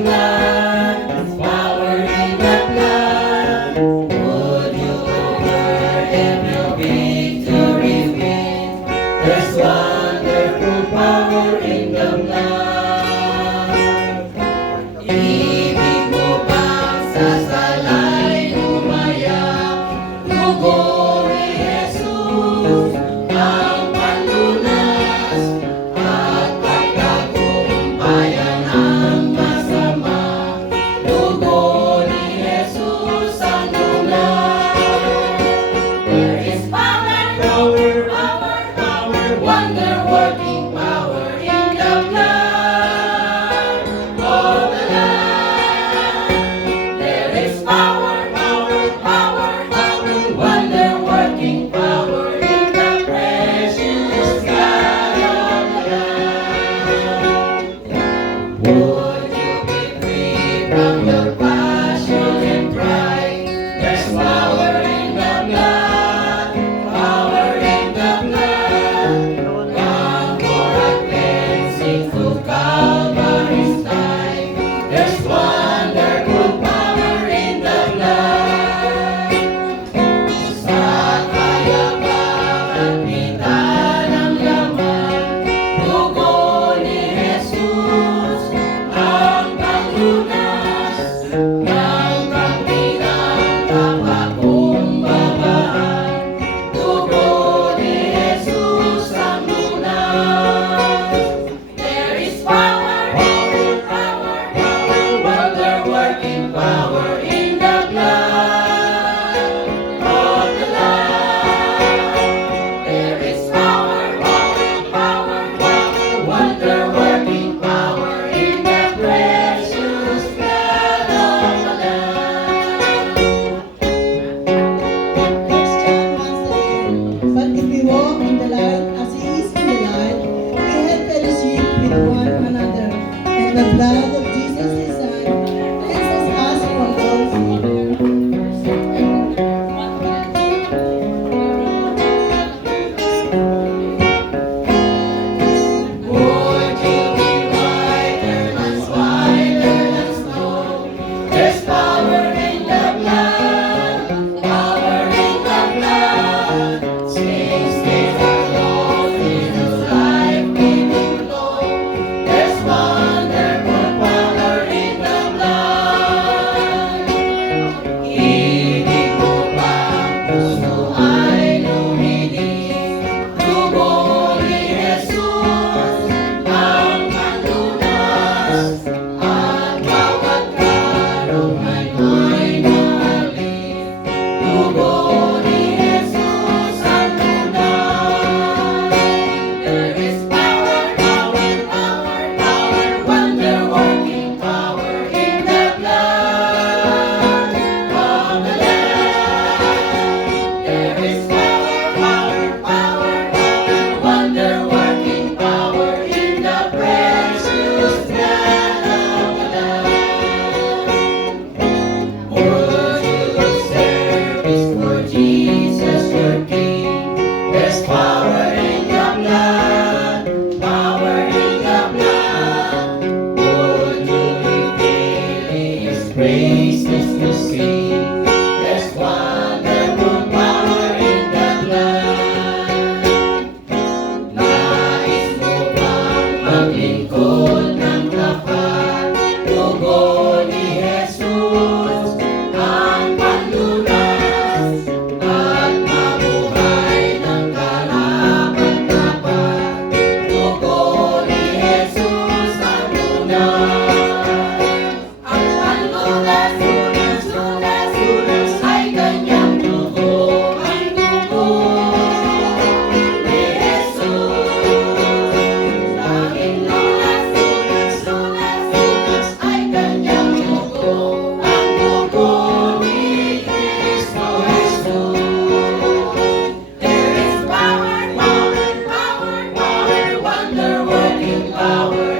blood, power in the blood. Would you overcome your victory win? There's wonderful power in the blood. Ibig mo bang sasalay umayak? Dugo ni Jesus ang panlunas at pagtagumpayan ang masama. Dugo ni Jesus ang lunas. There is power, power, power, power, wonder-working power in the blood of the Lamb. There is power, power, power, power, wonder-working power in the precious blood of the Lamb. Would you be free from your passion and pride? There's power in the blood, power in the blood. Come for a cleansing through Calvary's life. There's wonderful power in the blood. Sa kayaban at bitan ng laman, dugo ni Jesus ang panglunas ng kapilang kapakumbabaan. Dugo ni Jesus ang lunas. There is power, power, power, power, wonder-working power in the blood of the Lamb. There is power, power, power, power, wonder-working power in the precious blood of the Lamb. Next John once again. But if we walk in the light as He is in the light, we have fellowship with one another, and the blood of Jesus His Son cleanses us from all sin. Would you be whiter than snow? There's power in the blood, power in the blood. Chains are lost in His life-giving flow. There's wonderful power in the blood. Ibig mo bang puso ay luminis? Dugo ni Jesus ang panlunas at bawat karungan ay naalis. Dugo ni Jesus ang lunas. There is power, power, power, power, wonder-working power in the blood of the Lamb. There is power, power, power, power, wonder-working power in the precious blood of the Lamb. Would you do service for Jesus your King? There's power in the blood, power in the blood. Would you be daily His praises to sing? There's wonderful power in the blood. Nais mo bang maglingkod ng tapat? Dugo ni Jesus ang panlunas at mabuhay ng karapat-dapat. Dugo ni Jesus ang lunas. Ang panlunas, lunas, lunas, lunas ay kanyang dugo. Ang dugo ni Jesus. Tanging lunas, lunas, lunas, lunas ay kanyang dugo. Ang dugo ni Kristo Jesus. There is power, power, power, power, wonder-working power